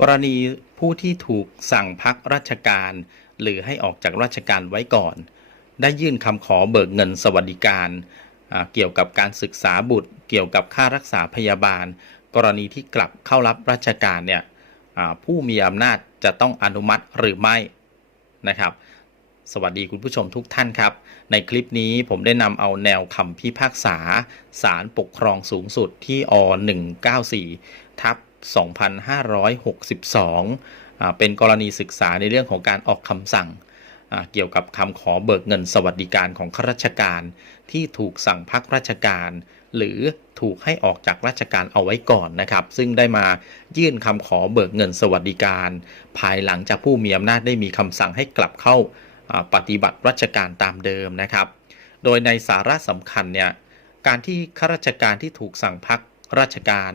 กรณีผู้ที่ถูกสั่งพักราชการ หรือให้ออกจากราชการไว้ก่อน ได้ยื่นคำขอเบิกเงินสวัสดิการ เกี่ยวกับการศึกษาบุตร เกี่ยวกับค่ารักษาพยาบาล กรณีที่กลับเข้ารับราชการเนี่ยผู้มีอำนาจจะต้องอนุมัติหรือไม่นะครับ สวัสดีคุณผู้ชมทุกท่านครับ ในคลิปนี้ผมได้นำเอาแนวคำพิพากษาศาลปกครองสูงสุดที่อ194ทับ 2562 เป็นกรณีศึกษาในเรื่องของการออกคำสั่ง เกี่ยวกับคำขอเบิกเงินสวัสดิการของข้าราชการที่ถูกสั่งพักราชการ หรือถูกให้ออกจากราชการเอาไว้ก่อนนะครับ ซึ่งได้มายื่นคำขอเบิกเงินสวัสดิการ ภายหลังจากผู้มีอำนาจได้มีคำสั่งให้กลับเข้าปฏิบัติราชการตามเดิมนะครับ โดยในสาระสำคัญเนี่ยการที่ข้าราชการที่ถูกสั่งพักราชการ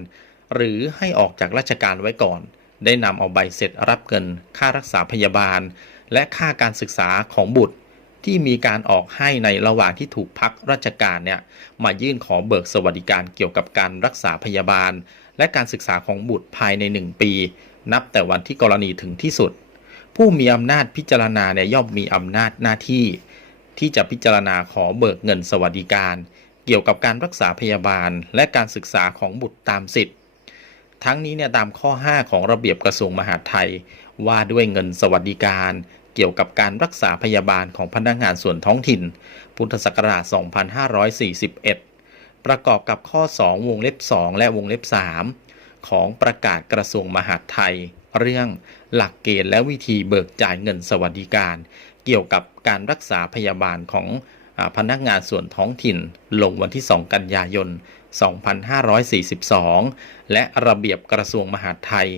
หรือให้ออกจากราชการไว้ก่อน ได้นำเอาใบเสร็จรับเงิน ค่ารักษาพยาบาล และค่าการศึกษาของบุตร ที่มีการออกให้ในระหว่างที่ถูกพักราชการเนี่ยมายื่นขอเบิกสวัสดิการเกี่ยวกับการรักษาพยาบาล และการศึกษาของบุตรภายใน 1 ปี นับแต่วันที่กรณีถึงที่สุด ผู้มีอำนาจพิจารณาเนี่ยย่อมมีอำนาจหน้าที่ ที่จะพิจารณาขอเบิกเงินสวัสดิการ เกี่ยวกับการรักษาพยาบาล และการศึกษาของบุตรตามสิทธิ์ ทั้งนี้เนี่ยตามข้อ 5 ของระเบียบกระทรวงมหาดไทย ว่าด้วยเงินสวัสดิการเกี่ยวกับการรักษาพยาบาลของพนักงานส่วนท้องถิ่น พุทธศักราช 2541 ประกอบกับข้อ 2 วงเล็บ 2 และวงเล็บ 3 ของประกาศกระทรวงมหาดไทย เรื่องหลักเกณฑ์และวิธีเบิกจ่ายเงินสวัสดิการ เกี่ยวกับการรักษาพยาบาลของ พนักงานส่วนท้องถิ่น ลงวันที่ 2 กันยายน 2542 และระเบียบกระทรวงมหาดไทย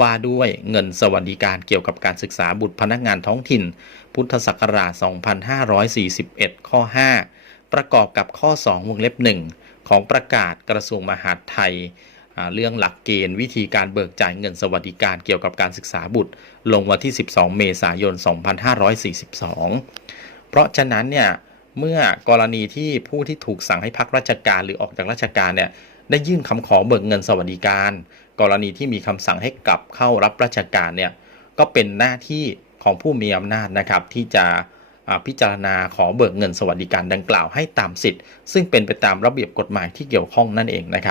ว่าด้วยเงินสวัสดิการเกี่ยวกับการศึกษาบุตรพนักงานท้องถิ่น พุทธศักราช 2541 ข้อ 5 ประกอบกับข้อ 2 วงเล็บ 1 ของประกาศกระทรวงมหาดไทยเรื่องหลักเกณฑ์วิธีการเบิกจ่ายเงินสวัสดิการเกี่ยวกับการศึกษาบุตร ลงวันที่ 12 เมษายน 2542 เพราะฉะนั้นเนี่ย เมื่อกรณีที่ผู้ที่ถูกสั่งให้พักราชการหรือออกจากราชการเนี่ยได้ยื่นคำขอเบิกเงินสวัสดิการ กรณีที่มีคำสั่งให้กลับเข้ารับราชการเนี่ยก็เป็นหน้าที่ของผู้มีอำนาจนะครับที่จะพิจารณาขอเบิกเงินสวัสดิการดังกล่าวให้ตามสิทธิ์ ซึ่งเป็นไปตามระเบียบกฎหมายที่เกี่ยวข้องนั่นเองนะครับ